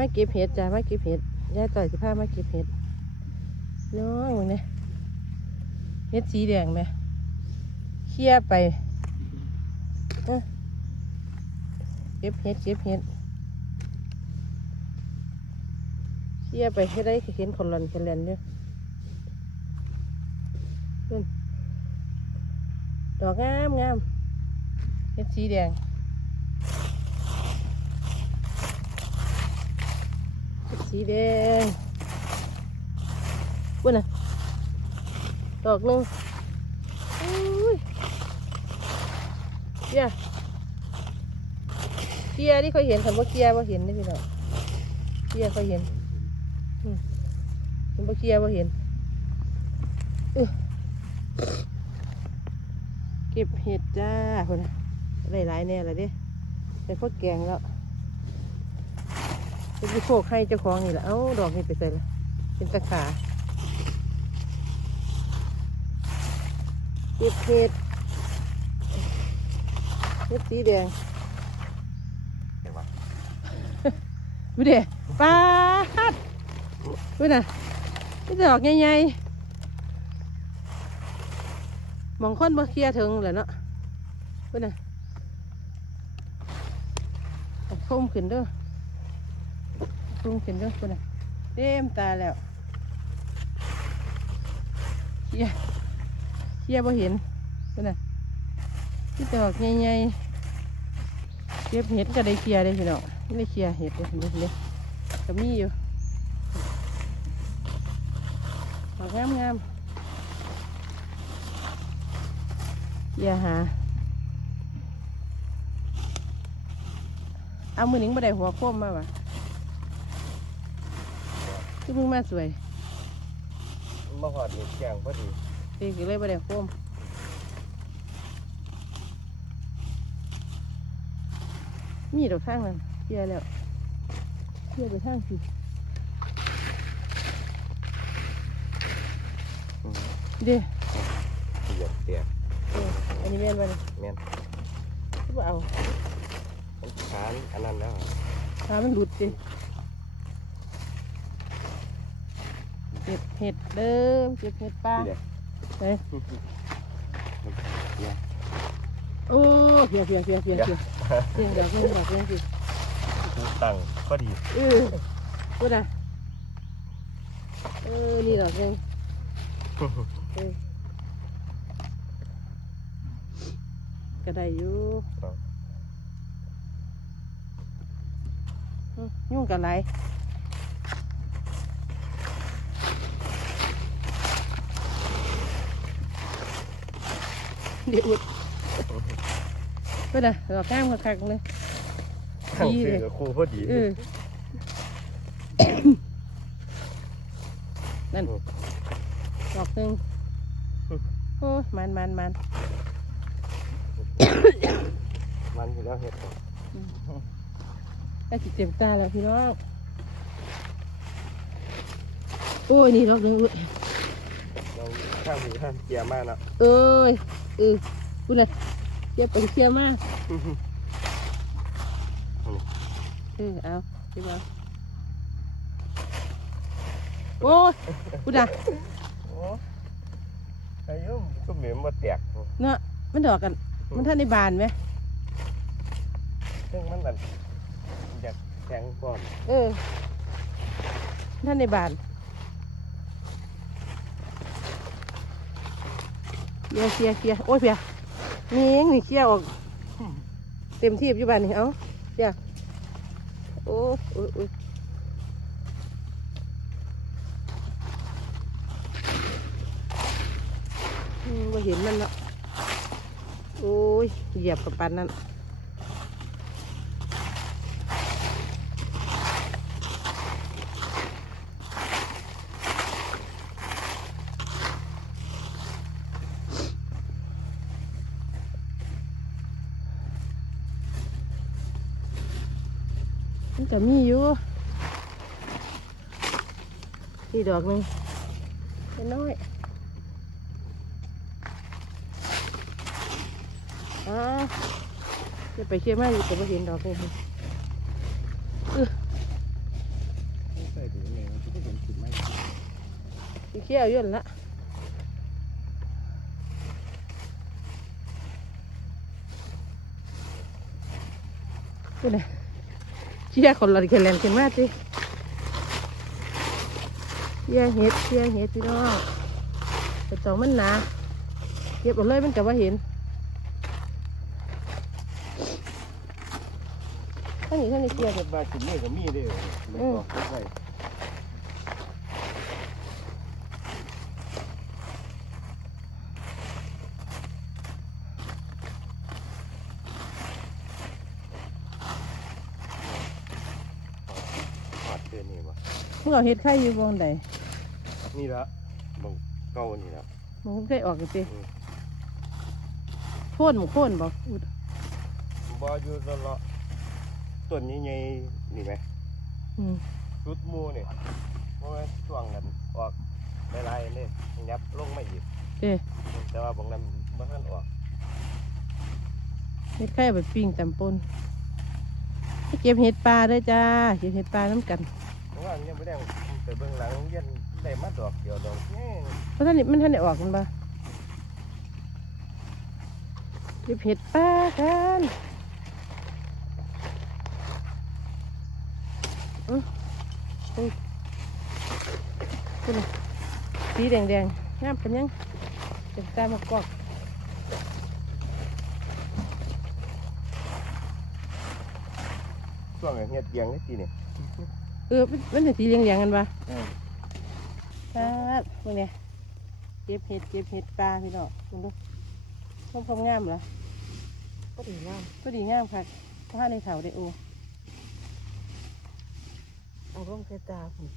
มาเก็บเห็ดจ้ะมาเก็บเห็ดยายต่อยสิพามาเก็บเห็ดน้องเนี่ยเห็ดสีแดงไหมเคลียไปเอ้อเก็บเห็ดเก็บเห็ดเคลียไปให้ได้เห็นคนหลอนคนแลนเด้อขึ้นดอกงามงามเห็ดสีแดง สีแดงปุ่นน่ะดอกหนึ่งอุ้ยเกียร์เกียร์ที่เขาเห็นคำว่าเกียร์ว่าเห็นนี่พี่น้องเกียร์เขาเห็นคำว่าเกียร์ว่าเห็นเก็บเห็ดจ้าคนน่ะได้หลายแน่เลยเดิเป็นพวกแกงแล้ว เป็นโชคให้เจ้าของนี่แหละเอ้าดอกนี่ไปใส่ละเป็นตะขาเก็บเห็ดเห็ดสีแดงเห็นปะดูเด้ปลาฮัดดูน่ะนี่ดอกใหญ่ๆมองคนบ่เคลียร์ถึงแหละเนาะดูน่ะเอาพุ่มขึ้นเด้อ พุ่มขึ้นเด้อดูน่ะเต็มตาแล้วเคลียเคลียบ่เห็นดูน่ะนี่ดอกใหญ่ๆเก็บเห็ดก็ได้เคลียร์ได้พี่น้องไม่ได้เคลียร์เห็ดเลยเห็นไหมเลยก็มีอยู่ดอกงามงามๆเคลียร์หาเอามือหนิงมาได้หัวโค้มมาวะ คือมึงมาสวยมาหอดนี่แกงพอดีตีก็เลยมาได้โค้มมีดอกข้างนั้นเคลียร์แล้วเคลียร์ไปทางสิเด้เสียบเสียบเอออันนี้แม่นบ่เนี่ยแม่นคือบ่เอามันขานอันนั้นแล้วขามันหลุดสิ เก็บเห็ดเด้อเก็บเห็ดป้าที่เด็กเฮ้ยเนี่ยโอ้เพียเพียเพียเพียเพียเพียดอกเพียดอกเพียสิตั้งพอดีเออพูดอะเออนี่ดอกเองเออก็ได้อยู่อืมยุ่งกันไร เดี๋ยวอุดเพื่อนอะดอกแก้มคักๆเลยตั้งดีชื่เลอยกับครูพอดีเออนั่นดอกหนึ่งโอ้ยมันมันมันมันอยู่แล้วเห็ดได้จิเต็มตาแล้วพี่น้องโอ้ยนี่ดอกหนึ่งอุ๊ยเราข้างหูข้างเกียร์มากนะเอ้ย เออพูดเลยเทียบไปเทียบมาเออเอาเทียบเอาโอ้ยพูดอะโอ้อายุก็เหม็นมาแตกเนาะมันดอกกัน มันท่านในบานไหมซึ่งมันนั่นอยากแข็งก่อน เออท่านในบาน เสียเสียเสียโอ้ยเพียนี่ยังนี่เขี้ยวออก เต็มที่อยู่บ้านนี่เอ้าเสียโอ้ยโอ้ยโอ้ยอืมมาเห็นมันละโอ้ย เหยียบกับปันนั่น ก็มีอยู่ที่ดอกหนึ่งเป็นน้อยอ่าจะไปเชี่ยไม่ดีแต่ไม่เห็นดอกเลยเขี้ยวยืนละกูเนี่ย เชี่ยคนละแกแลนขึ้นมาสิเชี่ยเห็ดเชี่ยเห็ดพี่น้องแต่ตองมันหนาเก็บเอาเลยมันกับว่าเห็นท่านนี้ท่านนี้เชี่ยเฮ็ดบาสินี่ก็มีเด้อมันก็เฮ็ดไว้หอดเดือนนี้ บ่เมื่อเอาเห็ดไข่อยู่วงใดนี่ละบงเก่านี่ละมันเคยออกกันสิอืมโค่นหมูโค่นบอกอุดบ่อยู่ตลอดต้นใหญ่ๆนี่ไหมอืมชุดหมูนี่เพราะว่าช่วงนั้นออกหลายๆนี่ยับลงมาอีกเด้แต่ว่าบางนั้นบ่ทันออกเห็ดไข่เอาไปปิ้งจำปนไปเก็บเห็ดปลาเด้อจ้าเก็บเห็ดปลาน้ำกัน เพราะว่ายังบ่ได้ไปเบิ่งหลังเย็นได้มาดอกเดียวดอกแง่เพราะท่านนี่มันท่านได้ออกมันปะเก็บเห็ดปลากันอื้ออุ้ยคุณสีแดงแดงๆงามเป็นยังเป็นตามากอกช่วงเฮ็ดเบียงนี่ทีนี่ เออมันมันเป็นสีเหลืองๆกันปะอืมครับพวกเนี้ยเก็บเห็ดเก็บเห็ดปลาพี่น้องคุณดูชมความงามเหรอก็ดีงามก็ดีงามค่ะผ้าในเถาได้โอเอาร่มใส่ตาผม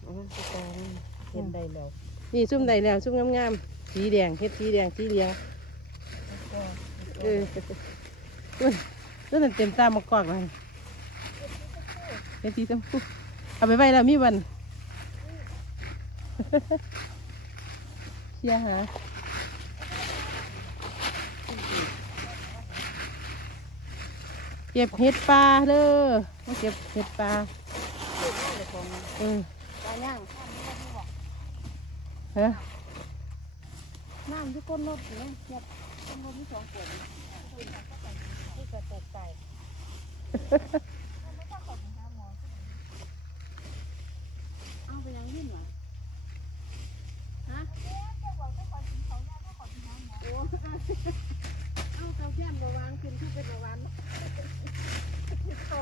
เอาร่มใส่ตานี่เห็นได้แล้วนี่ซุ่มใดแล้วซุ่มงามๆสีแดงเห็ดสีแดงสีเหลืองเออนั่นนั่นเต็มตามากอกเลย เห็ดสีชมพูเอาไปไว้แล้วมีวันเชียหาเก็บเห็ดปลาเด้อมาเก็บเห็ดปลาเออตาย่างฮะน้ำที่ก้นรถเนี่ยเทียบก้นรถมีสองขวดที่เกิดตกไปเอาไปยังวิ่งเหรอฮะโอ้ เอาเกาแก้มระวางขึ้นที่เป็นระวันเขา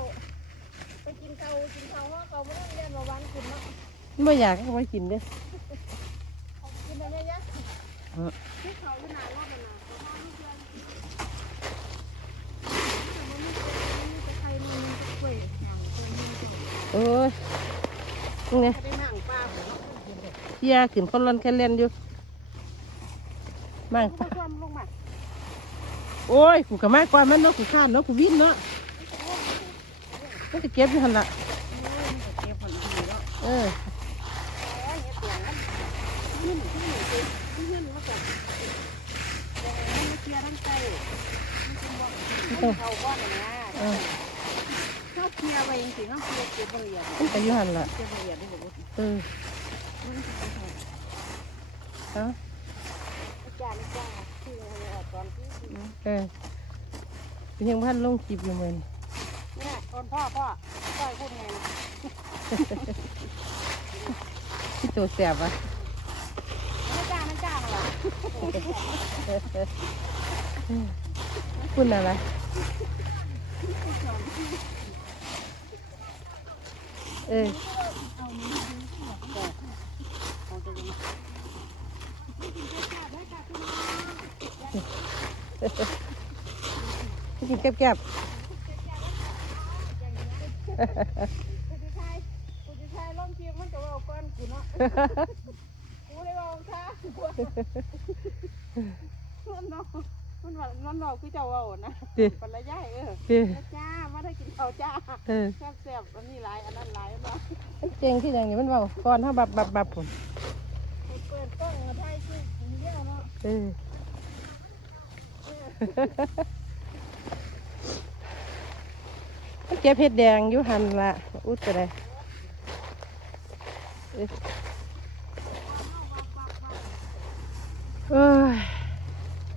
ไปกินเกากินเขาว่าเกาไม่ต้องแก้มระวันขึ้นเนาะไม่อยากให้มากินเด้อกินอะไรเยอะๆที่เขาอยู่หนารถน่ะนะเขาว่าลูกเดือนแต่ว่ามันมีแต่ไข่มันมีแต่กล้วยอย่างเดียวมันเจ้าเอ้ยนี่ไงจะได้นั่งป้าผมว่าเพิ่ยร์ขึ้นคนร้อนแค่เล่นอยู่ มั่งผู้ชมลงมาโอ้ยกูกับแม่กว่ามันเนาะกูข้านเนาะกูวิ่งเนาะมันจะเก็บอยู่หันละโอ้ยมันก็เก็บผลดีแล้วเออโอ้ยเฮ็ดเสียงมันขึ้นขึ้นสิขึ้นมาก่อนเดี๋ยวมันมาเคลียร์ทั้งใจมันเป็นบ่มันเขาก้อนน่ะนะเออเขาเคลียร์ไว้จริงๆเขาเคลียร์เก็บละเอียดมันก็อยู่หันละเก็บละเอียดได้บ่เออมันสิไปให้เอาอาจารย์จ้าที่ให้ออกตอ นที่เออเป็นยังพันลงคลิปอยู่เหมือนเนี่ยตอนพ่อพ่อพ่อพูดไงนะที่ตัวแสบอะไม่จ้าไม่จ้ามาละคุณอะไรเออเขาจะยัง กินแก็บกูจะใช้กูจะใช้ล่องเทียมมันก็ว่าก้อนกูเนาะ กูเลยว่าค่ะมันเนาะมันว่ามันบอกคือเจ้าว่านะๆดิปันละย่ายเออดิจ้ามาได้กินข้าวจ้าเออแซ่บๆอันนี้หลายอันนั้นหลายเนาะมันเจ๋งที่อย่างนี้มันเบาก่อนเท่าบับบับบับผมเปิดกล้องมาไทยคือเดียวเนาะเออ มันเก็บเห็ดแดงอยู่หันละอุดก็ได้เอ้ยเอ้ย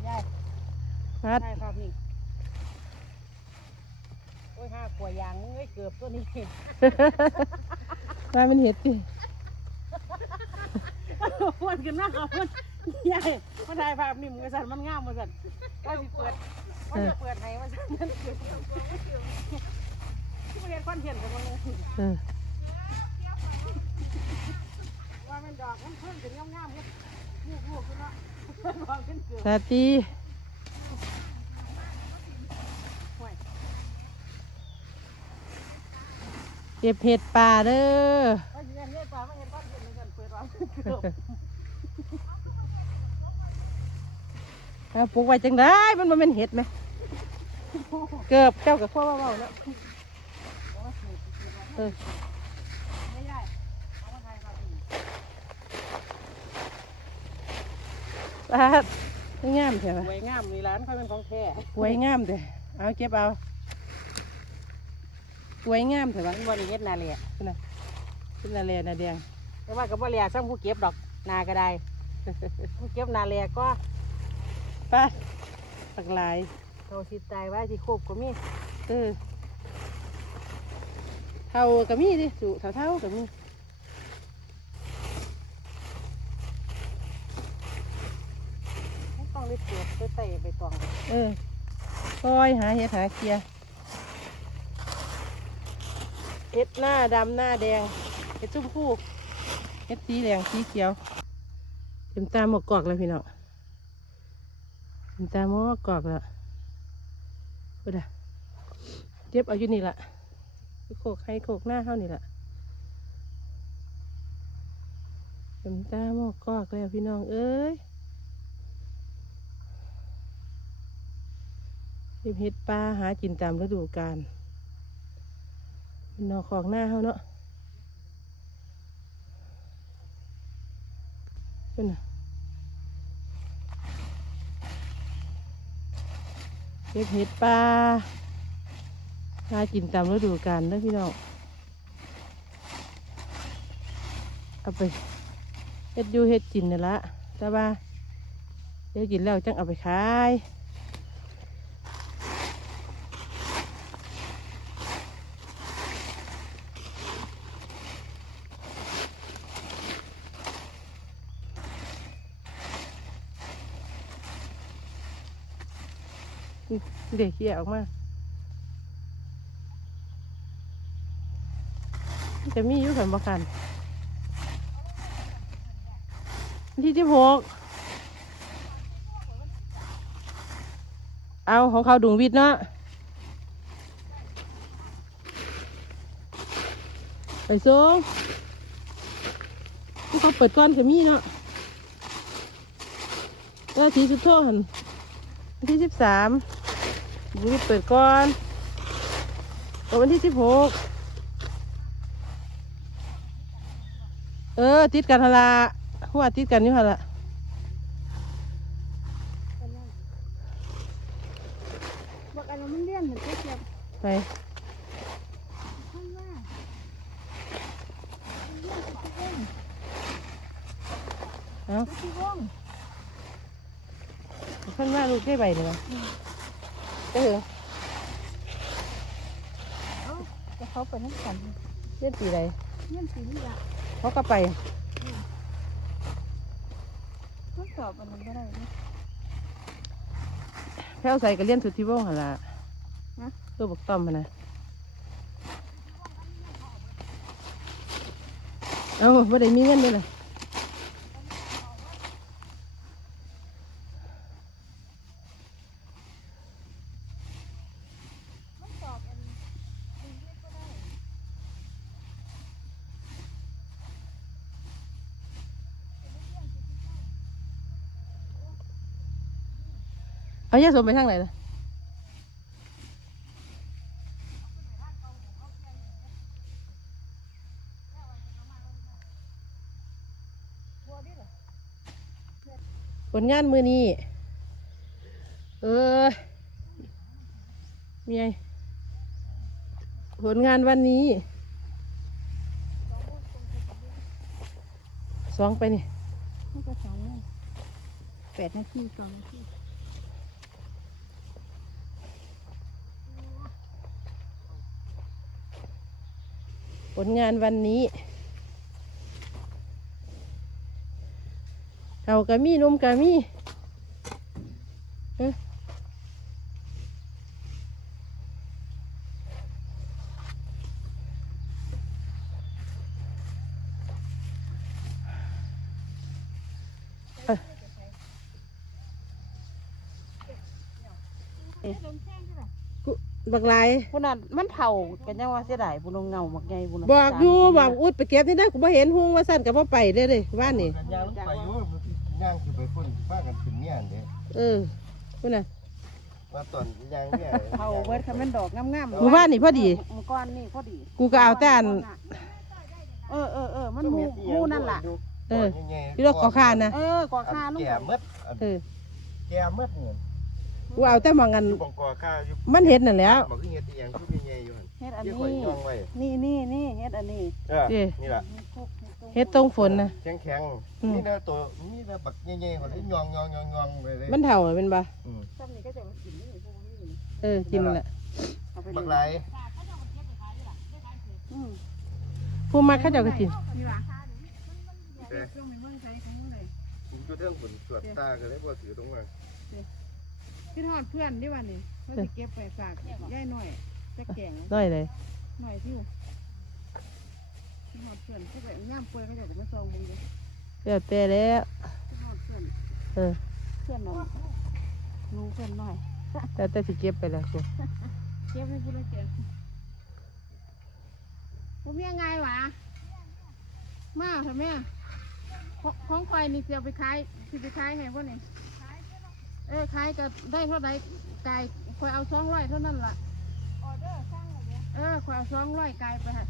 ยายพัดใช่ครับนี่โอ้ยห้าขวดยางมึงเอ้ยเกือบตัวนี้มามันเห็ดดิมันกันนะเอามัน ใหญ่มันถ่ายภาพนี่มึงสั่นมันงามมาสั่นก็สิเปิดมันจะเปิดให้มันสั่นมันเปิดที่มันเห็นคอนเทนต์ของมันเลยเออว่ามันดอกมันเพิ่มเป็นงามๆครับลูกๆขึ้นเนาะดอกขึ้นเกือบสาตีห่วยเก็บเห็ดป่าเด้อว่าสิเห็นเนี่ยป่ามันเห็นคอนเทนต์เหมือนกันเปิดร้านเกือบ เอาปลูกไว้จังได้มันมาเป็นเห็ดไหม เกือบเจ้ากับข้าวเบาๆแล้วเออไม่ได้เอามาถ่ายภาพนี่พัดงามใช่ไหมสวยงามนี่ร้านเขาเป็นของแท้สวยงามเด้อเอาเก็บเอาสวยงามเถอะวะมันบริเฮ็ดนาเลยเป็นอะไรนะแดงแต่ว่ากับบ่เลียซ้ำผู้เก็บดอกนาก็ได้ผู้เก็บนาเลยก็ไป้าปักหลายเขาสิตายไว้ที่โคกก็มีเออเท่ากับมีดิสูเท่าเท่ากับมีไม่ต้องรีบเก็บไปเตะไปตองเออคอยหาเห็ดหาเกียร์เห็ดหน้าดำหน้าแดงเห็ดจุ้มพูเห็ดสีแดงสีเขียวเต็มตาหมกกอกแล้วพี่น้อง เต็มตาหมกอกแล้วพูดอะเจ็บเอาอยู่นี่ละโขกให้โขกหน้าเท่านี่ละเต็มตาหมกอกแล้วพี่น้องเอ้ยเก็บเห็ดปลาหากินตามฤดูกาลเป็นนอของหน้าเขาเนาะเป็นน่ะ เก็บเห็ดปลาหากินตามฤดูกาลแล้วพี่น้องเอาไปเฮ็ดอยู่เฮ็ดกินนี่ละแต่ว่าเฮ็ดกินแล้วจังเอาไปขาย เด็กเขี่ยออกมา จะมีอยู่ขันบกันวันที่ที่หกเอาของเขาดุงวิทย์เนาะไปส่งเขาเปิดก้อนก็มีเนาะแล้วทีสุดโทษหันที่สิบสาม บุรีเปิดก่อนเปิดวันที่สิบหกเออ ติดกันหนละหัวติดกันอยู่หนละบอกอันนั้นมันเลี่ยนเหมือนเทียบไปเอ้าเอาขึ้นมาลูกได้ใบเลยวะ เออจะเขาไปนั่งกันเล่นปีใดเลี่ยนสีนี่ละเขาก็ไปทดสอบอันนั้นก็ได้นะแพ้วใส่ก็เล่นสุดที่วงหันละฮะตัวบกต้อมหันนะเอาไม่ได้มีเงินด้วยเลย ทดสอบอันนี้ก็ได้ เอายาสมไปทางไหนล่ะผลงานมือนี้ เออมีไงผลงานวันนี้ สองไปนี่แปดนาทีสองนาที ผลงานวันนี้เอากะมีนมกะมีเอ้ยกู บักหลายพุ่นน่ะมันเผากันยังว่าเสียดายพุ่นเอาเงาบักใหญ่พุ่นน่ะบอกอยู่บอกอุดไปเก็บนี่ได้กูบ่เห็นหงว่าสั่นกับบ่ไปเลยเลยว่านนี่กันย่างลงไปอยู่ย่างคือไปพ่นพากันเป็นเมียนเด้เออพุ่นน่ะว่าตอนย่างเนี่ยเผาเบิดคันมันดอกงามๆหมู่บ้านนี่พอดีหมู่ก้อนนี่พอดี กูก็เอาแต่อันเออเออเออมันหมูหมูนั่นล่ะเออที่รถก่อข้านะเออกอคาลงแก่ไปมืดเออแก่มืดเนี่ย กูเอาแต่หมองกันอยู่บังก่อข้าอยู่มันเห็นนั่นแหล้วบอกคือเฮ็ดอีหยังคือใหญ่ๆอยู่หั่นเฮ็ดอันที่นี้ ข่อยย่องไว้นี่นี่นี่เฮ็ดอันนี้เออเด้นี่ล่ะเฮ็ดตรงฝนนะ แข็งแข็งๆอืม นี่นะตัวนี่นะบักใหญ่ๆคนที่ยองยองยองยองไปเลยมันเถ่าเป็นบ่อืมซ้ำนี่ก็จะมากินนี่พวกนี้เออกินแหละเอาไปบักไหลายอืมผู้มักเขาเจ้าก็กินนี่ล่ะแต่ช่วงนี้เมืองไทยของมึงเลยผมจุดเรื่องฝนสวดตาก็เลยบ่ถือตรงว่า พี่ทอดเพื่อนดิวันนี้เขาจะเก็บไปฝากย่ายหน่อยจะแกงน้อยเลยหน่อยที่พี่ทอดเพื่อนที่แบบย่ามเปื่อยเขาจะมาซองมึงเลยแล้วแต่แล้วพี่ทอดเพื่อนเออเพื่อนน้องหนูเพื่อนหน่อยแล้วแต่สิเก็บไปแล้วกูเก็บให้พูดเลยเก็บผมยังไงวะมาเถอะแม่ของของไฟนี่จะเอาไปขายสิไปขายให้พวกนี้ เออขายก็ได้เท่าไหร่ไก่คอยเอาสองร้อยเท่านั้นล่ะออเดอร์สร้างเลยเออคอยเอาสองร้อยไก่ไปให้